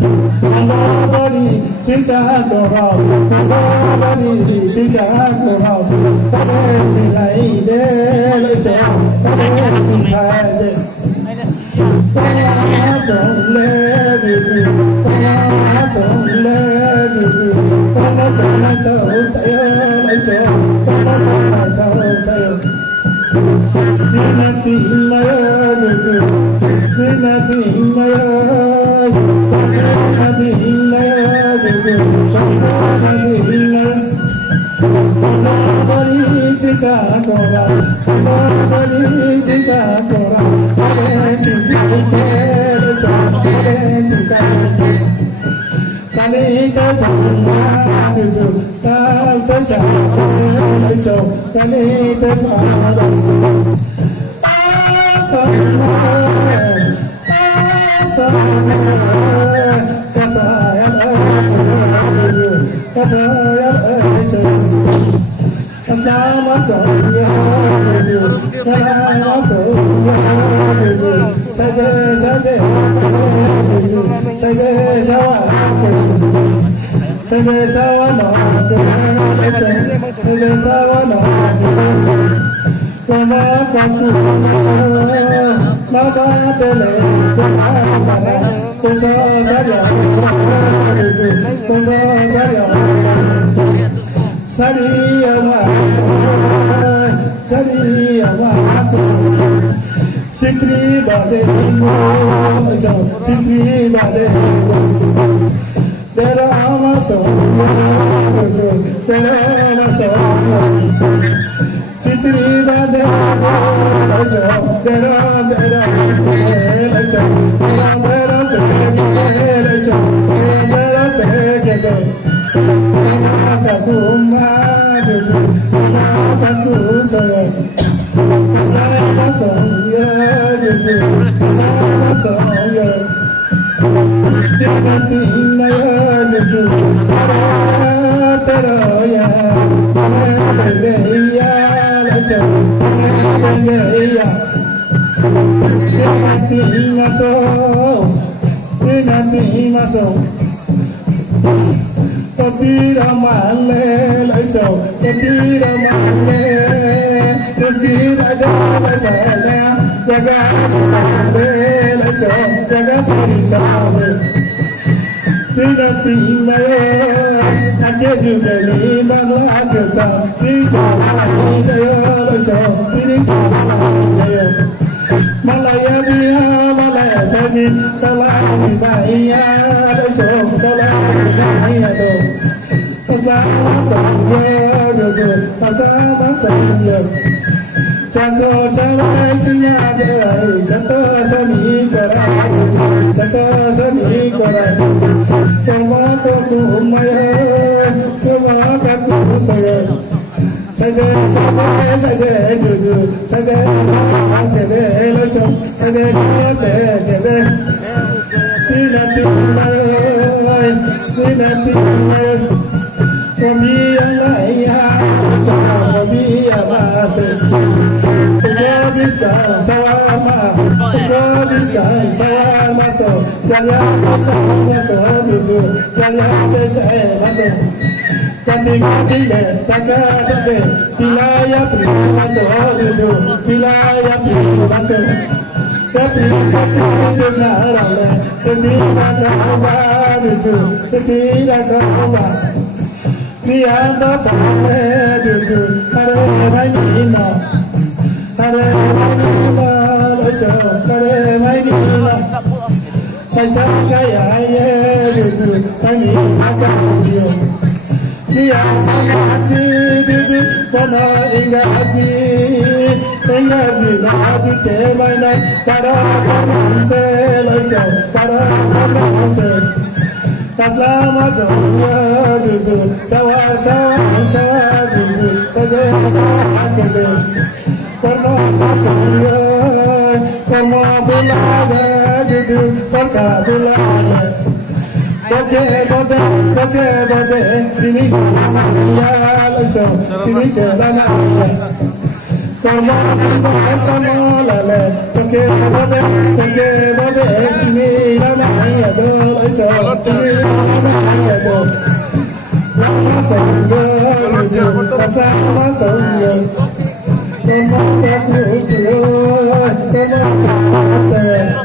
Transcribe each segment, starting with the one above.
Nobody since I go out. Nobody since I go out. Everything I did, everything I did. I'm so glad you. I'm so glad you. I'm so glad you. I'm so glad you. Nothing my own, nothing my own, nothing my own. Nobody sits a cora, nobody sits a cora. Kanita Fana, Tasha, so Kanita Fana. sama songyo Kama kakusyo Kama kakase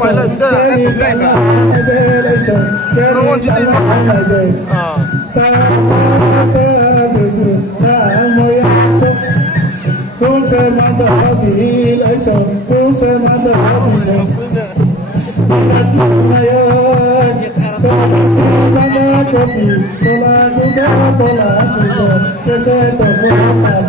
phải là đỡ em cũng đẹp à nó ngon chứ tim cũng sẽ mang tới bị lấy sầu cũng sẽ mang tới bị sầu này ơi con sẽ mang tới có gì con là cũng đã con là chỉ có cái sẽ tới một lần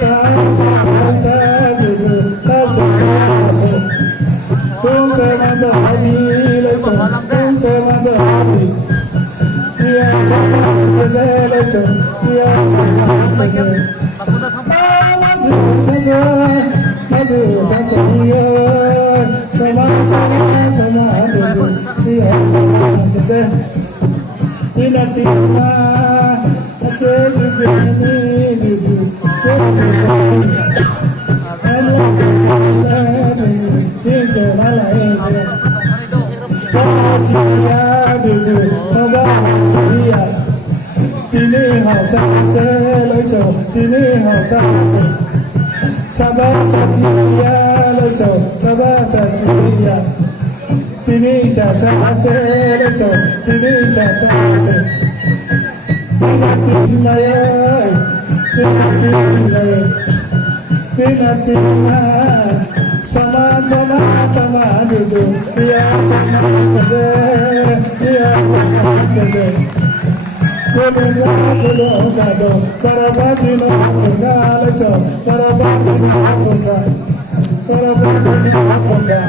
ta sẽ mang sầu cũng sẽ mang tới bị lấy sầu cũng sẽ mang tới bị dia sama dia sầu dia sama dia saja madu saja sama madu dia sama kita tidak tima tapi begini dulu Tini hausa se lấy sầu, tini hausa se. Sabah sajiya lấy sầu, sabah sajiya. Tini sa se lấy sầu, tini sa se. Tina ơi, tina sama dulu, dia sama kede. Kolo kado, karabati no kala so, karabati no kala, karabati no kala.